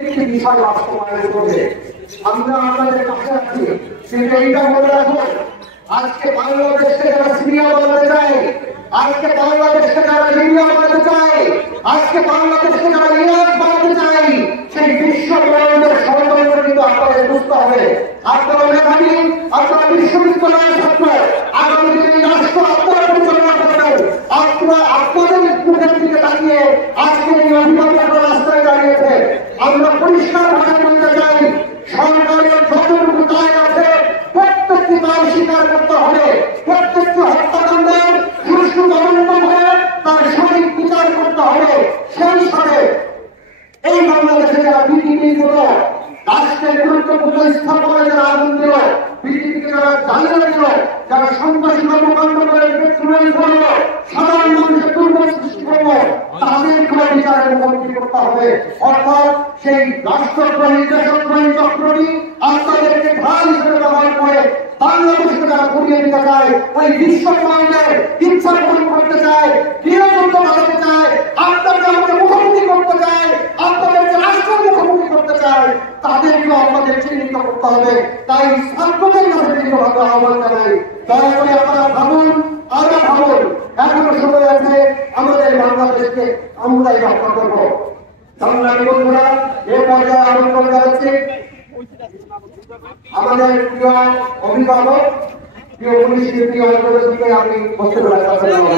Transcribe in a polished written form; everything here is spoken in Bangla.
একটি বিষয় বাস্তবায়ন করবে। আমরা আপনাদের কাছে আছি, কিন্তু এইটা বলে রাখুন, আজকে বাংলাদেশকে যারা সিরিয়া বানাতে চায়, আজকে বাংলাদেশকে যারা লিবিয়া বানাতে চায়, আজকে বাংলাদেশকে যারা ইরাক বানাতে চায়, সেই বিশ্ব ব্রহ্মাণ্ডের ষড়যন্ত্র কিন্তু আপনাদের বুঝতে হবে। আপনারা মেধাবী, আপনারা বিশ্ববিদ্যালয়ের ছাত্র, আগামী দিনে রাষ্ট্র আপনারা পরিচালনা করবেন। আপনারা আপনাদের মুখের দিকে তাকিয়ে আজকে এই অভিভাবকরা রাস্তায় দাঁড়িয়েছে। আমরা পরিষ্কার ভাষায় বলতে চাই, সরকারের যতটুকু দায় আছে প্রত্যেকটি দায় স্বীকার করতে হবে। প্রত্যেকটি হত্যাকাণ্ডের সুষ্ঠু তদন্ত করে তার সঠিক বিচার করতে হবে। সেই সাথে এই বাংলাদেশে যারা বিজেপির মতো রাষ্ট্রের গুরুত্বপূর্ণ স্থাপনে যারা আগুন দিল, বিজেপিকে যারা জ্বালিয়ে দিল, যারা সন্ত্রাসী কর্মকাণ্ড করে চুরি করলো, সাধারণ মানুষের দুর্ভোগ সৃষ্টি করলো, তাদেরকে বিচারের মুখোমুখি করতে হবে। অর্থাৎ সেই রাষ্ট্রদ্রোহী দেশদ্রোহী চক্রটি আপনাদেরকে ঢাল হিসেবে ব্যবহার করে বাংলাদেশকে যারা ঘুরিয়ে দিতে চায়, ওই বিশ্ব ব্রহ্মাণ্ডের ইচ্ছা পূরণ করতে চায়, গৃহযুদ্ধ বাঁচাতে চায়, আপনাকে আমাকে মুখোমুখি করতে চায়, আপনাদেরকে রাষ্ট্র মুখোমুখি করতে চায়, তাদেরকেও আমাদের চিহ্নিত করতে হবে। তাই ছাত্রদের কাছে দৃঢ়ভাবে আহ্বান জানাই, দয়া করে আপনারা ভাবুন, আরো ভাবুন, এখনো সময় আছে, আমাদের বাংলাদেশকে আমরাই রক্ষা করবো। সংগ্রামী বন্ধুরা, এ পর্যায়ে আমন্ত্রণ জানাচ্ছি আমাদের প্রিয় অভিভাবক, প্রিয় পুলিশ, প্রিয় অঞ্চলের দিকে আমি বক্তব্য রাখার জন্য